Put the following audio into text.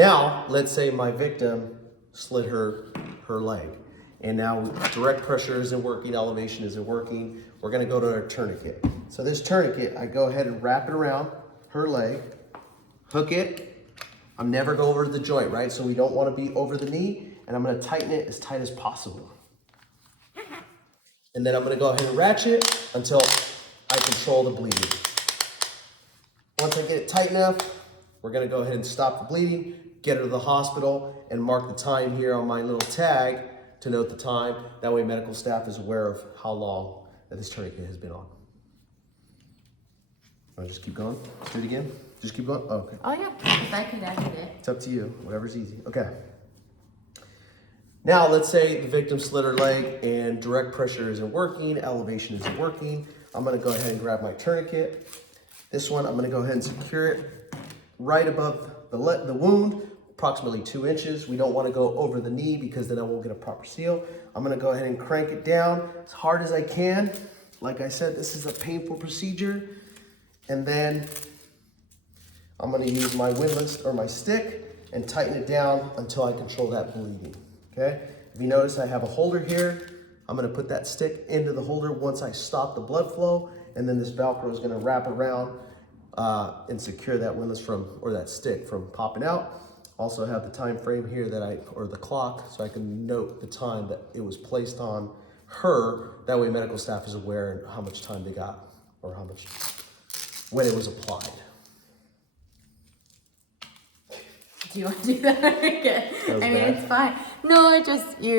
Now, let's say my victim slid her leg, and now direct pressure isn't working, elevation isn't working. We're gonna go to our tourniquet. So this tourniquet, I go ahead and wrap it around her leg, hook it. I'm never go over the joint, right? So we don't wanna be over the knee, and I'm gonna tighten it as tight as possible. And then I'm gonna go ahead and ratchet until I control the bleeding. Once I get it tight enough, we're gonna go ahead and stop the bleeding, get her to the hospital, and mark the time here on my little tag to note the time. That way medical staff is aware of how long that this tourniquet has been on. I'll just keep going. Let's do it again. Just keep going. Oh, okay. Oh yeah, if I could it. It's up to you. Whatever's easy. Okay. Now let's say the victim slid her leg and direct pressure isn't working, elevation isn't working. I'm gonna go ahead and grab my tourniquet. This one, I'm gonna go ahead and secure it right above the wound, approximately 2 inches. We don't wanna go over the knee because then I won't get a proper seal. I'm gonna go ahead and crank it down as hard as I can. Like I said, this is a painful procedure. And then I'm gonna use my windlass or my stick and tighten it down until I control that bleeding, okay? If you notice, I have a holder here. I'm gonna put that stick into the holder once I stop the blood flow, and then this Velcro is gonna wrap around and secure that windlass or that stick from popping out. Also have the time frame here or the clock, so I can note the time that it was placed on her. That way medical staff is aware and how much time they got or when it was applied. Do you want to do that again? I mean, bad. it's fine. No, just you.